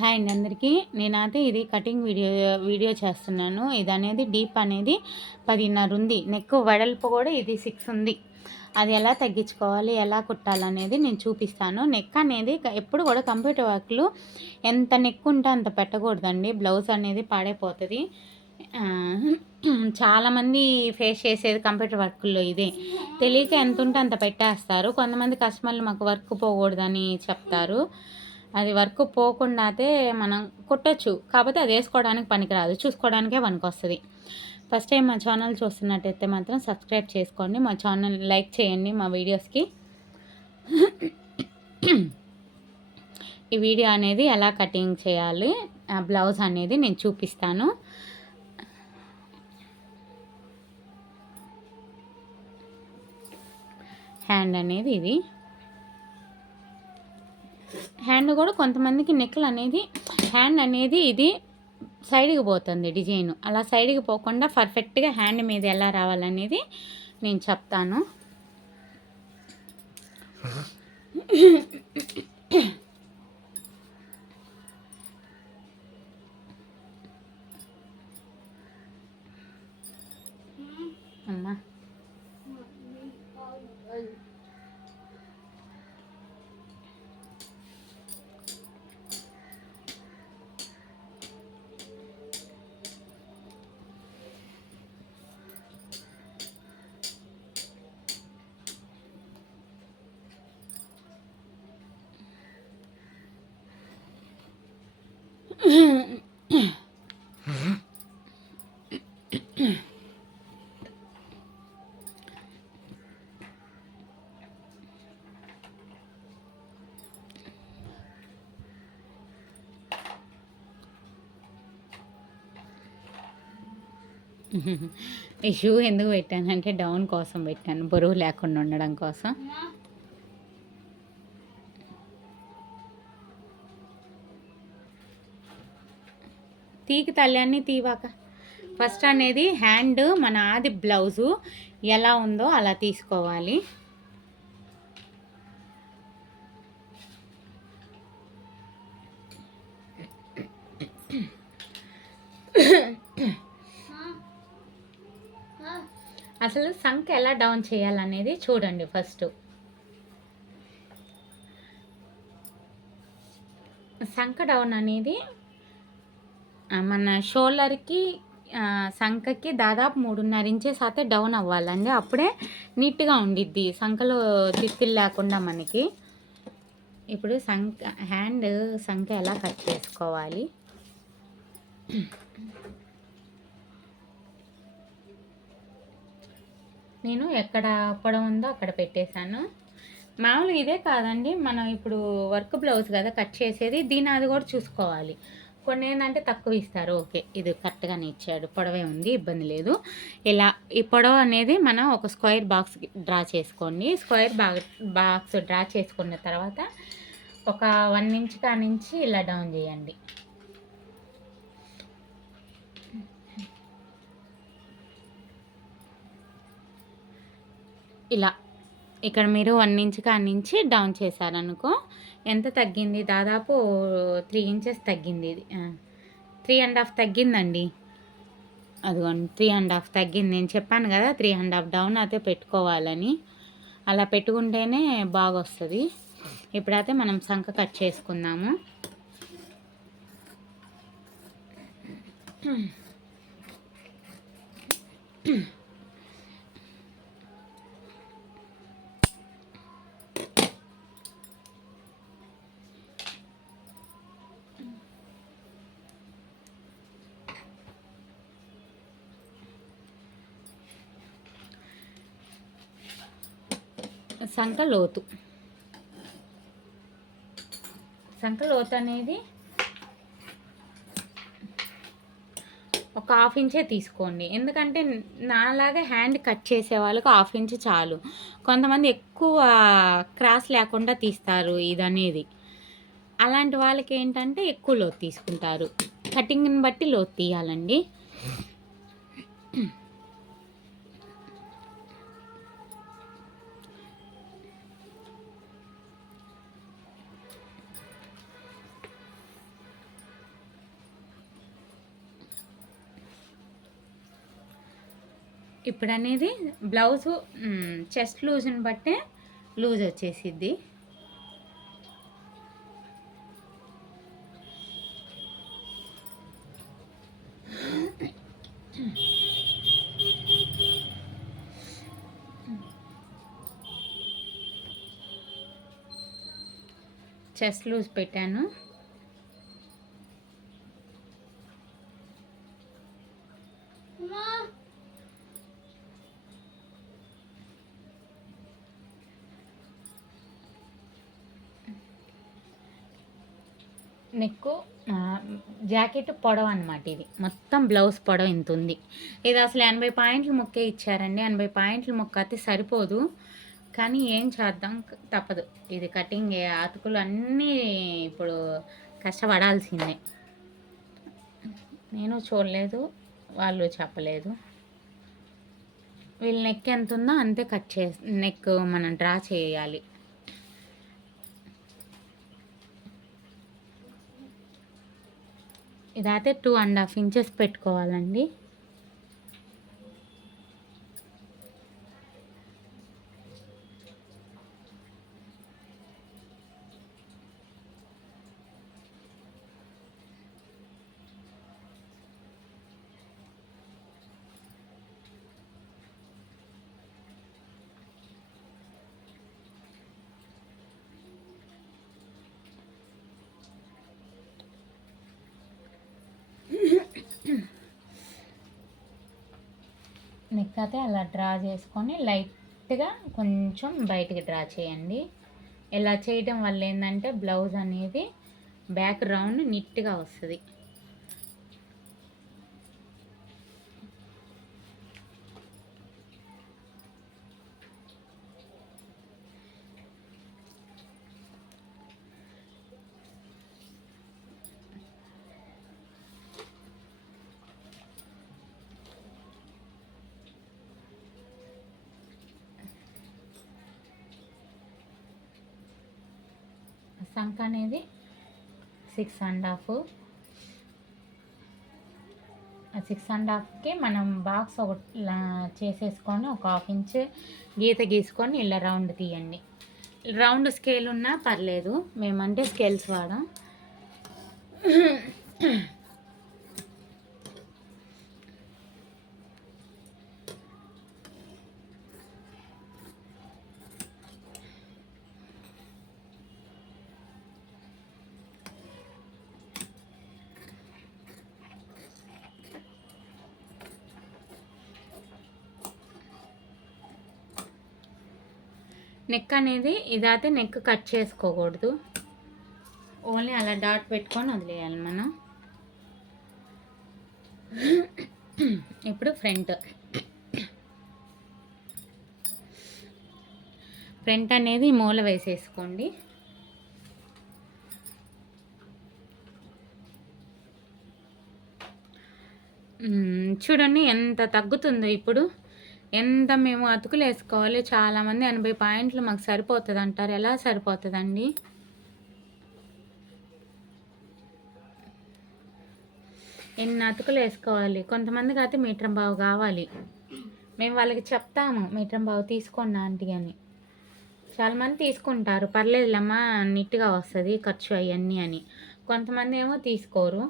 Hi అండి అందరికీ. నేనైతే ఇది కటింగ్ వీడియో చేస్తున్నాను. ఇది అనేది డీప్ అనేది 10.5 ఉంది. నెక్ వెడల్పు కూడా ఇది 6 ఉంది. అది ఎలా తగ్గించుకోవాలి, ఎలా కుట్టాలనేది నేను చూపిస్తాను. నెక్ అనేది ఎప్పుడు కూడా కంప్యూటర్ వర్క్లు ఎంత నెక్ ఉంటే అంత పెట్టకూడదండి. బ్లౌజ్ అనేది పాడైపోతుంది. చాలామంది ఫేస్ చేసేది కంప్యూటర్ వర్క్లో ఇదే. తెలియక ఎంత ఉంటే అంత పెట్టేస్తారు. కొంతమంది కస్టమర్లు మాకు వర్క్ పోకూడదని చెప్తారు. అది వర్క్ పోకుండా అయితే మనం కుట్టచ్చు. కాకపోతే అది వేసుకోవడానికి పనికిరాదు, చూసుకోవడానికే పనికొస్తుంది. ఫస్ట్ టైం మా ఛానల్ చూస్తున్నట్టయితే మాత్రం సబ్స్క్రైబ్ చేసుకోండి. మా ఛానల్ లైక్ చేయండి మా వీడియోస్కి. ఈ వీడియో అనేది ఎలా కటింగ్ చేయాలి బ్లౌజ్ అనేది నేను చూపిస్తాను. హ్యాండ్ అనేది ఇది. హ్యాండ్ కూడా కొంతమందికి నెక్లు అనేది హ్యాండ్ అనేది ఇది సైడ్కి పోతుంది డిజైన్. అలా సైడ్కి పోకుండా పర్ఫెక్ట్గా హ్యాండ్ మీద ఎలా రావాలనేది నేను చెప్తాను. అమ్మా ఈ షూ ఎందుకు పెట్టానంటే డౌన్ కోసం పెట్టాను, బరువు లేకుండా ఉండడం కోసం. తీకి తల్లి తీవాక ఫస్ట్ అనేది హ్యాండ్ మన ఆది బ్లౌజు ఎలా ఉందో అలా తీసుకోవాలి. అసలు సంఖ ఎలా డౌన్ చేయాలనేది చూడండి. ఫస్ట్ సంఖ డౌన్ అనేది మన షోల్డర్కి సంఖకి దాదాపు 3.5 ఇంచెస్ అయితే డౌన్ అవ్వాలండి. అప్పుడే నీట్గా ఉండిద్ది సంఖలో చిత్తులు లేకుండా మనకి. ఇప్పుడు హ్యాండ్ సంఖ ఎలా కట్ చేసుకోవాలి. నేను ఎక్కడ పొడవు ఉందో అక్కడ పెట్టేశాను. మామూలుగా ఇదే కాదండి, మనం ఇప్పుడు వర్క్ బ్లౌజ్ కదా కట్ చేసేది, దీని అది కూడా చూసుకోవాలి. కొన్ని ఏంటంటే తక్కువ ఇస్తారు, ఓకే ఇది కరెక్ట్గానే ఇచ్చాడు, పొడవే ఉంది ఇబ్బంది లేదు. ఇలా ఈ పొడవు అనేది మనం ఒక స్క్వేర్ బాక్స్ డ్రా చేసుకోండి. స్క్వేర్ బాక్స్ డ్రా చేసుకున్న తర్వాత ఒక 1 ఇంచ్ కానించి ఇలా డౌన్ చేయండి. ఇలా ఇక్కడ మీరు 1 ఇంచ్ కానించి డౌన్ చేశారనుకో ఎంత తగ్గింది, దాదాపు 3 ఇంచెస్ తగ్గింది. ఇది 3.5 తగ్గిందండి. అదిగోండి 3.5 తగ్గింది. నేను చెప్పాను కదా 3.5 డౌన్ అయితే పెట్టుకోవాలని. అలా పెట్టుకుంటేనే బాగా వస్తుంది. ఇప్పుడైతే మనం సంఖ కట్ చేసుకుందాము. సంఖ లోతు అనేది ఒక 1/2 ఇంచే తీసుకోండి. ఎందుకంటే నాలాగా హ్యాండ్ కట్ చేసే వాళ్ళకి 1/2 ఇంచ్ చాలు. కొంతమంది ఎక్కువ క్రాస్ లేకుండా తీస్తారు ఇదనేది. అలాంటి వాళ్ళకి ఏంటంటే ఎక్కువ లోతు తీసుకుంటారు. కటింగ్ని బట్టి లోతు తీయాలండి. ఇప్పుడు అనేది బ్లౌజు చెస్ట్ లూజ్ని బట్టే లూజ్ వచ్చేసిద్ది. చెస్ట్ లూజ్ పెట్టాను. నెక్ జాకెట్ పొడవు అనమాట. ఇది మొత్తం బ్లౌజ్ పొడవు ఇంత ఉంది. ఇది అసలు 80 పాయింట్లు ముక్కే ఇచ్చారండి. 80 పాయింట్లు ముక్క అయితే సరిపోదు, కానీ ఏం చేద్దాం, తప్పదు. ఇది కటింగ్ అతుకులు అన్నీ ఇప్పుడు కష్టపడాల్సిందే. నేను చూడలేదు, వాళ్ళు చెప్పలేదు. వీళ్ళ నెక్ ఎంత ఉందో అంతే కట్ నెక్ మనం డ్రా చేయాలి. ఇదైతే 2.5 ఇంచెస్ పెట్టుకోవాలండి. నెక్ అయితే అలా డ్రా చేసుకొని లైట్గా కొంచెం బయటికి డ్రా చేయండి. ఇలా చేయడం వల్ల ఏంటంటే బ్లౌజ్ అనేది బ్యాక్ రౌండ్ నీట్గా వస్తుంది. సంక అనేది 6.5. ఆ 6.5కి మనం బాక్స్ ఒకటి చేసేసుకొని ఒక 1/2 ఇంచ్ గీత గీసుకొని ఇలా రౌండ్ తీయండి. రౌండ్ స్కేల్ ఉన్నా పర్లేదు, మేమంటే స్కేల్స్ వాడాం. నెక్ అనేది ఇదైతే నెక్ కట్ చేసుకోకూడదు, ఓన్లీ అలా డాట్ పెట్టుకొని వదిలేయాలి మనం. ఇప్పుడు ఫ్రంట్ అనేది మూల వేసేసుకోండి. చూడండి ఎంత తగ్గుతుందో ఇప్పుడు. ఎంత మేము అతుకులు వేసుకోవాలి, చాలామంది 80 పాయింట్లు మాకు సరిపోతుంది అంటారు. ఎలా సరిపోతుందండి? ఎన్ని అతుకులు వేసుకోవాలి? కొంతమందికి అయితే 1.5 మీటర్ కావాలి. మేము వాళ్ళకి చెప్తాము 1.5 మీటర్ తీసుకోండి ఆంటీ అని. చాలామంది తీసుకుంటారు, పర్లేదులేమ్మా నీట్గా వస్తుంది ఖర్చు అవన్నీ అని. కొంతమంది ఏమో తీసుకోరు.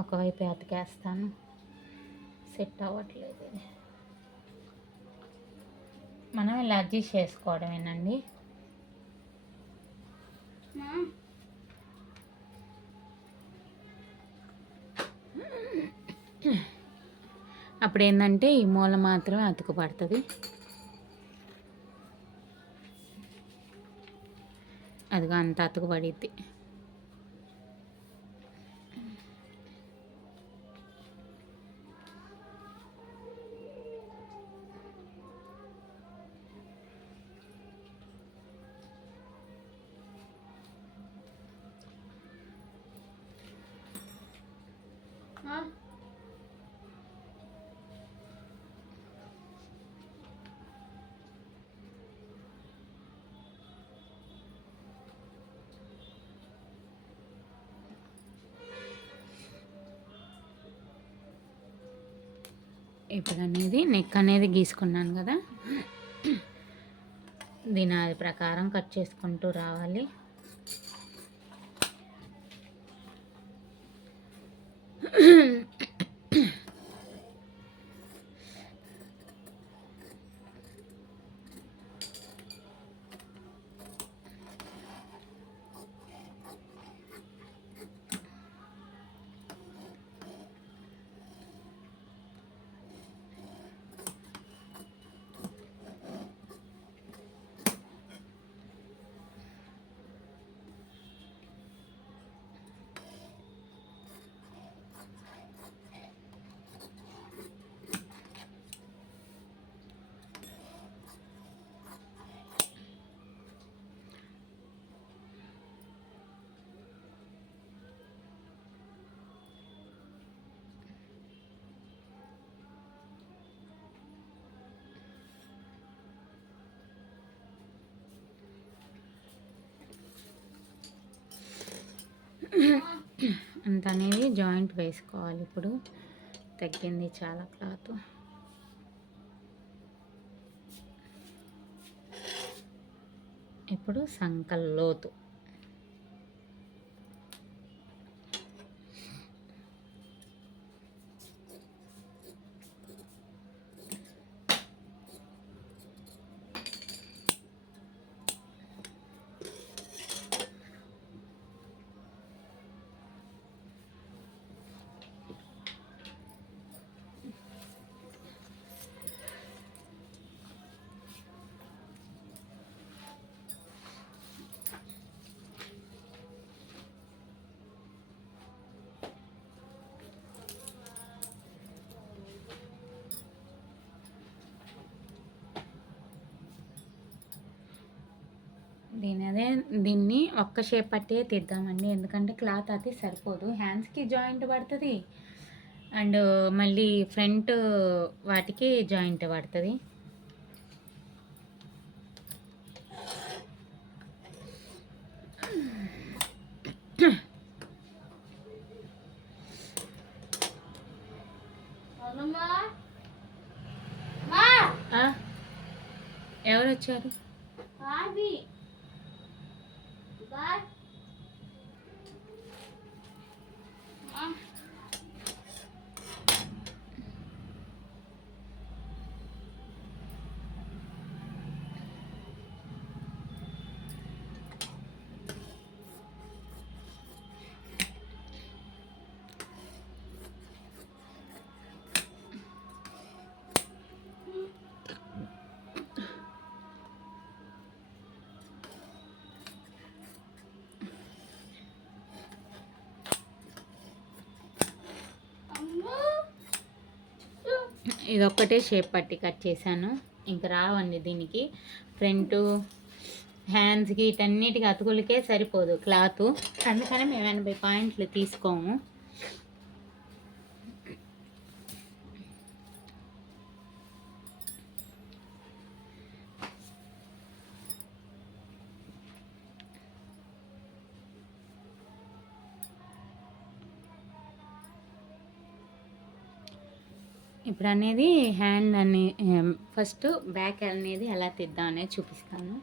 ఒకవైపు అతికేస్తాను, సెట్ అవ్వట్లేదు. మనం ఇలా అడ్జస్ట్ చేసుకోవడమేనండి. అప్పుడు ఏంటంటే ఈ మూల మాత్రమే అతుకు పడుతుంది. అదిగో అంత అతుకు పడిద్ది. ఇప్పుడు అనేది నెక్ అనేది గీసుకున్నాను కదా, దీని అది ప్రకారం కట్ చేసుకుంటూ రావాలి. అంత అనేది జాయింట్ వేసుకోవాలి. ఇప్పుడు తగ్గింది చాలా క్లాత్. ఇప్పుడు సంకల్ లోతు దీన్ని ఒక్క షేప్ పట్టే తీద్దామండి, ఎందుకంటే క్లాత్ అది సరిపోదు. హ్యాండ్స్కి జాయింట్ పడుతుంది అండ్ మళ్ళీ ఫ్రంట్ వాటికి జాయింట్ పడుతుంది. ఎవరు వచ్చారు? ఇదొక్కటే షేప్ పట్టి కట్ చేశాను, ఇంక రావండి దీనికి. ఫ్రంట్ హ్యాండ్స్కి వీటన్నిటికి అతుకులకే సరిపోదు క్లాత్, అందుకని మేము 80 పాయింట్లు తీసుకోము. ఇప్పుడు అనేది హ్యాండ్ అని ఫస్ట్ బ్యాక్ అనేది ఎలా తీద్దాం అనేది చూపిస్తాను.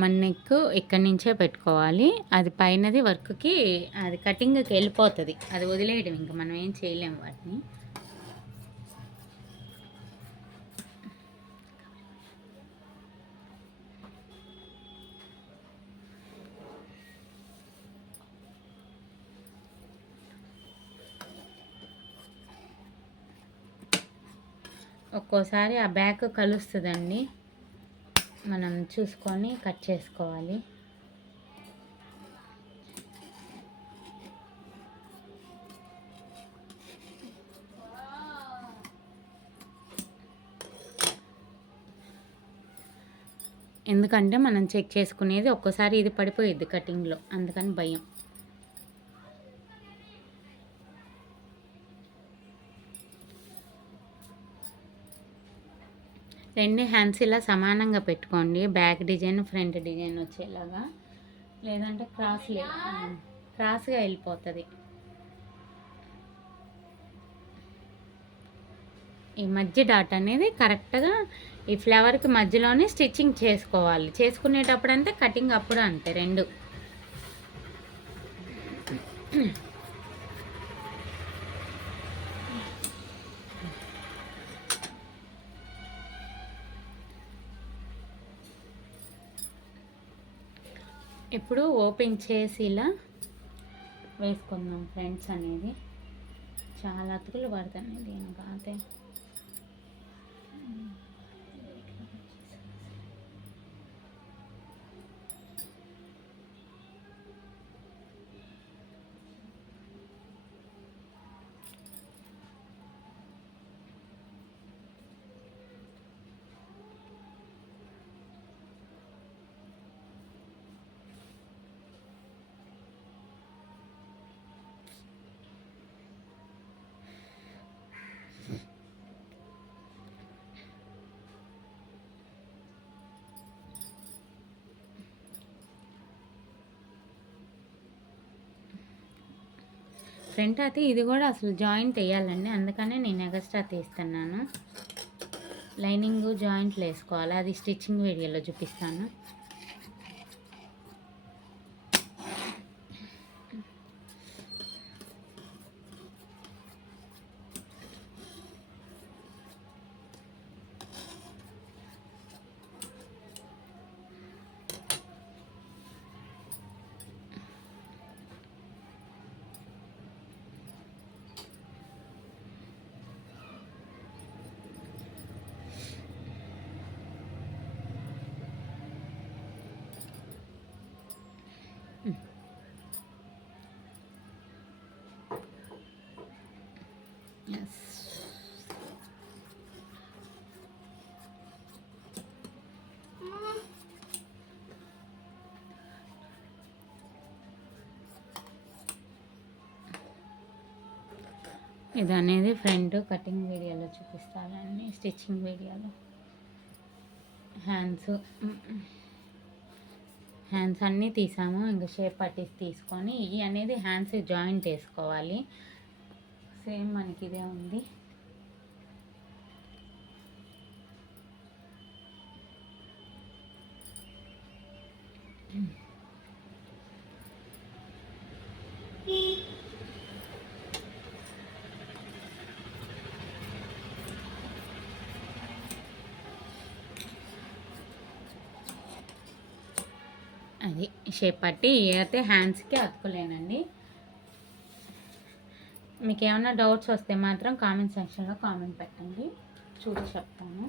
మన నెక్ ఇక్కడి నుంచే పెట్టుకోవాలి, అది పైనది వర్క్కి అది కటింగ్కి వెళ్ళిపోతుంది, అది వదిలేయడం, ఇంకా మనం ఏం చేయలేము వాటిని. ఒక్కోసారి ఆ బ్యాక్ కలుస్తుందండి, మనం చూసుకొని కట్ చేసుకోవాలి. ఎందుకంటే మనం చెక్ చేసుకునేది ఒక్కోసారి ఇది పడిపోయిద్ది కటింగ్లో, అందుకని భయం. రెండు హ్యాండ్స్ ఇలా సమానంగా పెట్టుకోండి, బ్యాక్ డిజైన్ ఫ్రంట్ డిజైన్ వచ్చేలాగా, లేదంటే క్రాస్గా వెళ్ళిపోతుంది. ఈ మధ్య డాట్ అనేది కరెక్ట్గా ఈ ఫ్లవర్కి మధ్యలోనే స్టిచ్చింగ్ చేసుకోవాలి. చేసుకునేటప్పుడు అంతే, కటింగ్ అప్పుడు అంతే, రెండు. ఇప్పుడు ఓపెన్ చేసి ఇలా వేసుకుందాం ఫ్రెండ్స్ అనేది. చాలా అతుకులు పడుతున్నాయి దీనికి అయితే. ఫ్రంట్ అయితే ఇది కూడా అసలు జాయింట్ వేయాలండి, అందుకనే నేను ఎక్స్ట్రా తీస్తున్నాను. లైనింగ్ జాయింట్లు వేసుకోవాలి, అది స్టిచ్చింగ్ వీడియోలో చూపిస్తాను. ఇది అనేది ఫ్రంట్ కటింగ్ వీడియోలో చూపిస్తానండి, స్టిచ్చింగ్ వీడియోలో. హ్యాండ్స్ అన్నీ తీసాము, ఇంకా షేప్ పట్టీస్ తీసుకొని ఈ అనేది హ్యాండ్స్ జాయింట్ వేసుకోవాలి. సేమ్ మనకి ఇదే ఉంది. అది షేప్ పట్టి అయితే హ్యాండ్స్కి అతుకులేనండి. మీకు ఏమైనా డౌట్స్ వస్తే మాత్రం కామెంట్ సెక్షన్లో కామెంట్ పెట్టండి, చూసి చెప్తాను.